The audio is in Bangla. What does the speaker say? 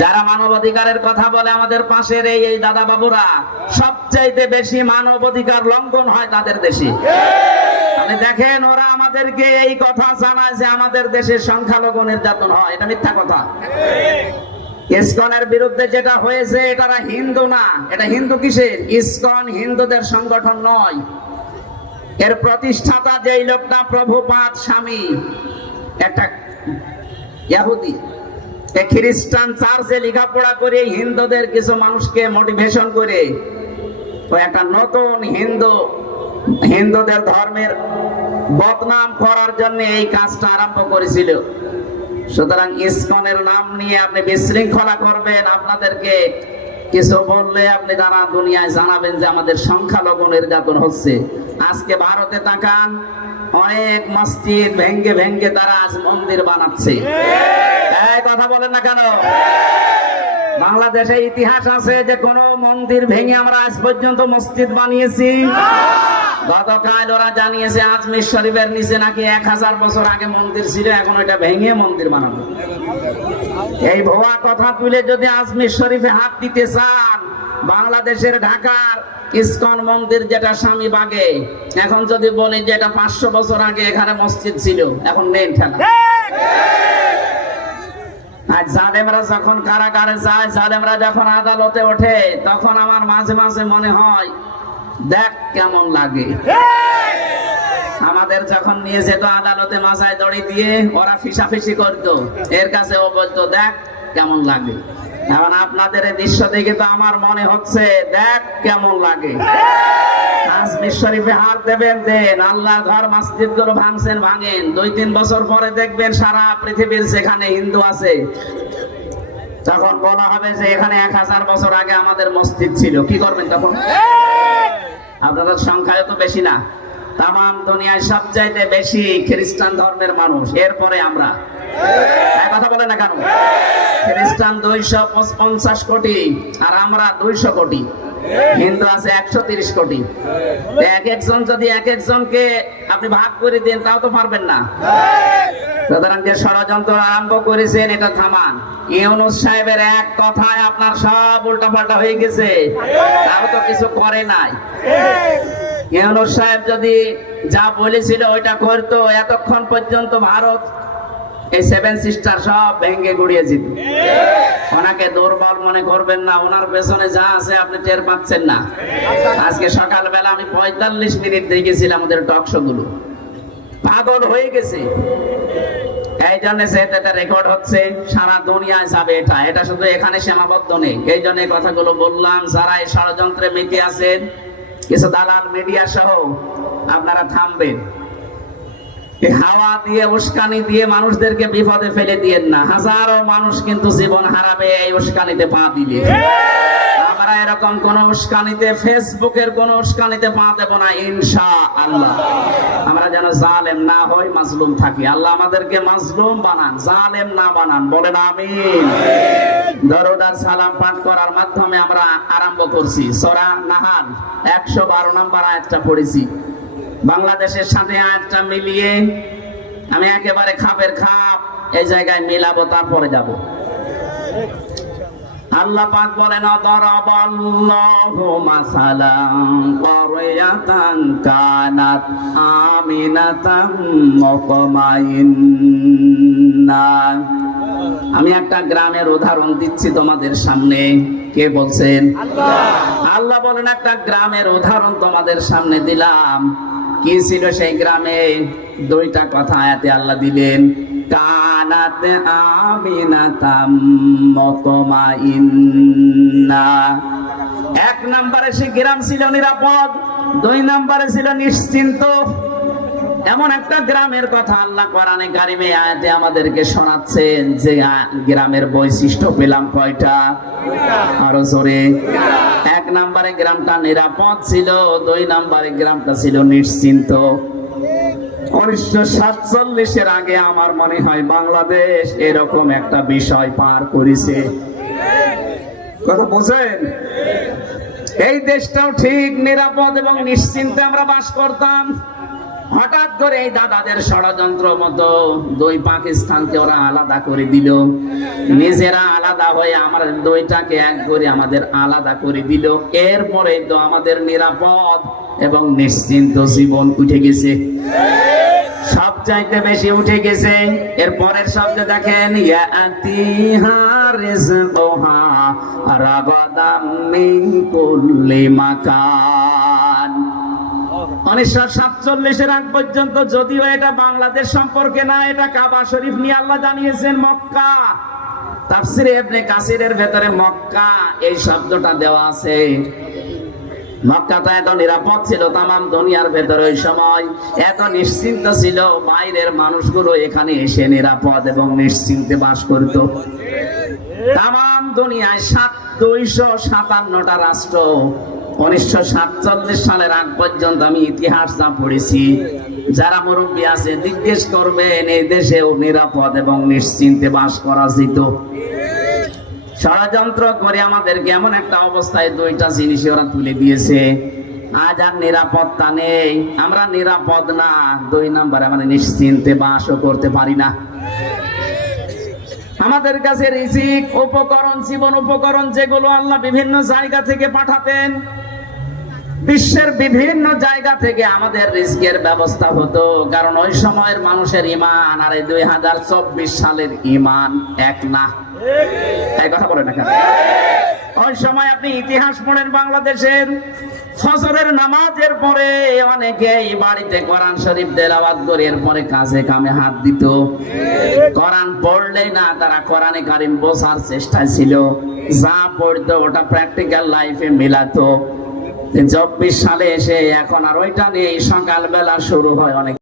যারা মানবাধিকারের কথা বলে আমাদের পাশের এই এই দাদা বাবুরা সবচাইতে বেশি মানবাধিকার লঙ্ঘন হয় তাদের দেশে। আপনি দেখেন, ওরা আমাদেরকে এই কথা জানায় যে আমাদের দেশে সংখ্যালঘু নির্যাতন হয়। এটা মিথ্যা কথা। ইসকনের বিরুদ্ধে যেটা হয়েছে, এটা হিন্দু না। এটা হিন্দু কিসের? ইসকন হিন্দুদের সংগঠন নয়। এর প্রতিষ্ঠাতা যেই লোকটা, প্রভুপাদ স্বামী। একটা ইয়াহুদি। খ্রিস্টান চার্চে লেখাপড়া করে হিন্দুদের কিছু মানুষকে মোটিভেশন করে। একটা নতুন হিন্দু, হিন্দুদের ধর্মের বদনাম করার জন্য এই কাজটা আরম্ভ করেছিল। সুতরাং ইসকনের নাম নিয়ে আপনি বিশৃঙ্খলা করবেন, আপনাদেরকে কিছু বললে আপনি তারা দুনিয়ায় জানাবেন যে আমাদের সংখ্যালঘু নির্যাতন হচ্ছে। আজকে ভারতে তাকান, অনেক মসজিদ ভেঙ্গে ভেঙ্গে তারা আজ মন্দির বানাচ্ছে। কথা বলেন না কেন? বাংলাদেশে ইতিহাস আছে যে কোন মন্দির ভেঙে আমরা আজ পর্যন্ত মসজিদ বানিয়েছি। গতকাল ওরা জানিয়েছে আজমির শরীফের নিচে নাকি এক হাজার বছর আগে মন্দির ছিল, এখন ওইটা ভেঙে মন্দির বানাবো এই ভুয়া কথা তুলে যদি আজমির শরীফে হাত দিতে চান, বাংলাদেশের ঢাকার ইসকন মন্দির যেটা স্বামী বাগে, এখন যদি বলি যে এটা পাঁচশো বছর আগে এখানে মসজিদ ছিল, এখন নেই ঠেলা। আর জালেমরা যখন কারাগারে যায়, জালেমরা যখন আদালতে ওঠে, তখন আমার মাঝে মাঝে মনে হয়, দেখ কেমন লাগে। আমাদের যখন নিয়ে যেত আদালতে মাথায় দড়ি দিয়ে, ওরা ফিসাফিসি করতো। এর কাছে ও বলতো, দেখ কেমন লাগে। এখন আপনাদের এই দৃশ্য দেখে তো আমার মনে হচ্ছে, দেখ কেমন লাগে। এখানে এক হাজার বছর আগে আমাদের মসজিদ ছিল। কি করবেন তখন? আপনাদের সংখ্যায় তো বেশি না। তাম দুনিয়ায় সবচাইতে বেশি খ্রিস্টান ধর্মের মানুষ। এরপরে আমরা। কথা বলে না কেন? খ্রিস্টান দুইশো পঞ্চাশ কোটি আর আমরা দুইশো কোটি। হিন্দু আছে একশো তিরিশ কোটি। এক একজন যদি এক একজনকে আপনি ভাগ করে দেন, তাও তো পারবেন না। সুতরাং যে ষড়যন্ত্র আরম্ভ করেছেন, এটা থামান। ইউনুস সাহেবের এক কথায় আপনার সব হয়ে গেছে। তাও তো কিছু করে নাই। ইউনুস সাহেব যদি যা বলেছিল, ওইটা করতো, এতক্ষণ পর্যন্ত ভারত এই সেভেন সিস্টার সব ভেঙ্গে গুড়িয়ে যেত ওনাকে দুর্বল মনে করবেন না ওনার পেছনে যা আছে আপনি টের পাচ্ছেন না। আজকে সকালবেলা আমি পঁয়তাল্লিশ মিনিট দেখেছিলাম আমাদের টক শো গুলো। পাগল হয়ে গেছে। এই জন্য সেটা রেকর্ড হচ্ছে সারা দুনিয়ায় যাবে এটা। এটা শুধু এখানে সীমাবদ্ধ নেই। এই জন্য এই কথাগুলো বললাম যারা এই ষড়যন্ত্রে মেতে আছেন কিছু দালাল মিডিয়া সহ আপনারা থামবেন। হাওয়া দিয়ে, উস্কানি দিয়ে মানুষদেরকে বিপদে ফেলে দিয়েন না। হাজারো মানুষ কিন্তু জীবন হারাবে, এই উস্কানিতে পা দিলে। আমরা এরকম কোন উস্কানিতে, ফেসবুকের কোন উস্কানিতে পা দেব না ইনশা আল্লাহ আমরা যেন জালেম না হই, মাজলুম থাকি। আল্লাহ আমাদেরকে মাজলুম বানান, জালেম না বানান। বলেন সালাম পাঠ করার মাধ্যমে আমরা আরম্ভ করছি। সরা নাহাল, একশো বারো নম্বর আয়াতটা পড়েছি। বাংলাদেশের সাথে আয়াতটা মিলিয়ে আমি একেবারে খাপের খাপ এই জায়গায় মিলাবো তারপরে যাব। আল্লাহ পাক বলেন দরাবাল্লাহু মাসালান ক্বরিয়াতান কানাত আমিনাতাম মুতমাইন্না। আমি একটা গ্রামের উদাহরণ দিচ্ছি তোমাদের সামনে। কে বলছেন? আল্লাহ বলেন একটা গ্রামের উদাহরণ তোমাদের সামনে দিলাম। কি ছিল সেই গ্রামে? দুইটা কথা আয়াতে আল্লাহ দিলেন। কানাত আমিনাতাম মতমাইন্না। এক নম্বরে সে গ্রাম ছিল নিরাপদ, দুই নম্বরে ছিল নিশ্চিন্ত। এমন একটা গ্রামের কথা আল্লাহ কোরআনে কারিমে আয়াতে আমাদেরকে শোনাচ্ছেন যে গ্রামের বৈশিষ্ট্য পেলাম কয়টা? আরও জোরে। এক নম্বরে গ্রামটা নিরাপদ ছিল, দুই নম্বরে গ্রামটা ছিল নিশ্চিন্ত। উনিশশো সাতচল্লিশের আগে আমার মনে হয় বাংলাদেশ এরকম একটা বিষয় পার করেছে। কথা বোঝেন? এই দেশটাও ঠিক, নিরাপদ এবং নিশ্চিন্তে আমরা বাস করতাম। হঠাৎ করে এই দাদাদের ষড়যন্ত্র মতো দুই পাকিস্তানকে ওরা আলাদা করে দিল। নিজেরা আলাদা হয়ে আমার দুইটাকে এক করে আমাদের আলাদা করে দিল। এরপরে তো আমাদের নিরাপদ এবং নিশ্চিন্ত জীবন উঠে গেছে। সবচাইতে বেশি উঠে গেছে। এর পরের শব্দ দেখেন ইয়াতিহা রাগাদাম মিন কুল্লি উনিশশো সাতচল্লিশের আগ পর্যন্ত যদিও এটা বাংলাদেশ সম্পর্কে না, এটা কাবা শরীফ নিয়ে আল্লাহ জানিয়েছেন মক্কা। কাসিরের ভেতরে মক্কা, এই শব্দটা দেওয়া আছে। এত দুনিয়ার ভেতরে ওই সময় এত নিশ্চিন্ত ছিল, বাইরের মানুষগুলো এখানে এসে নিরাপদ এবং নিশ্চিন্তে বাস করত। তামাম দুনিয়ায় সাত, দুইশো সাতান্নটা রাষ্ট্র উনিশশো সাতচল্লিশ সালের আগ পর্যন্ত আমি ইতিহাস যা পড়েছি, যারা মুরব্বী আছে জিজ্ঞেস করবেন, এই দেশেও নিরাপদ এবং নিশ্চিন্তে বাস করা যেত। ষড়যন্ত্র করে আমাদেরকে এমন একটা অবস্থায় দুইটা জিনিস ওরা তুলে দিয়েছে, আজ আর নিরাপত্তা নেই, আমরা নিরাপদ না, দুই নম্বরে আমরা নিশ্চিন্তে বাসও করতে পারি না। আমাদের কাছে রিজিক, উপকরণ, জীবন উপকরণ যেগুলো আল্লাহ বিভিন্ন জায়গা থেকে পাঠাতেন বিশ্বের বিভিন্ন জায়গা থেকে আমাদের রিস্কের ব্যবস্থা হতো। কারণ ওই সময়ের মানুষের ইমান আর এই দুই হাজার চব্বিশ সালের ইমান এক না। এই কথা বলে না ওই সময় আপনি ইতিহাস পড়েন বাংলাদেশের। ফজরের নামাজের পরে অনেকেই বাড়িতে কোরআন শরীফ তেলাওয়াত করে এরপরে কাজে কামে হাত দিত। কোরআন পড়লেই না তারা কোরআনে কারিম বোঝার চেষ্টায় ছিল। যা পড়তো ওটা প্র্যাকটিক্যাল লাইফে মেলাতো। চব্বিশ সালে এসে এখন আর ওইটা নিয়ে সকালবেলা শুরু হয় অনেক।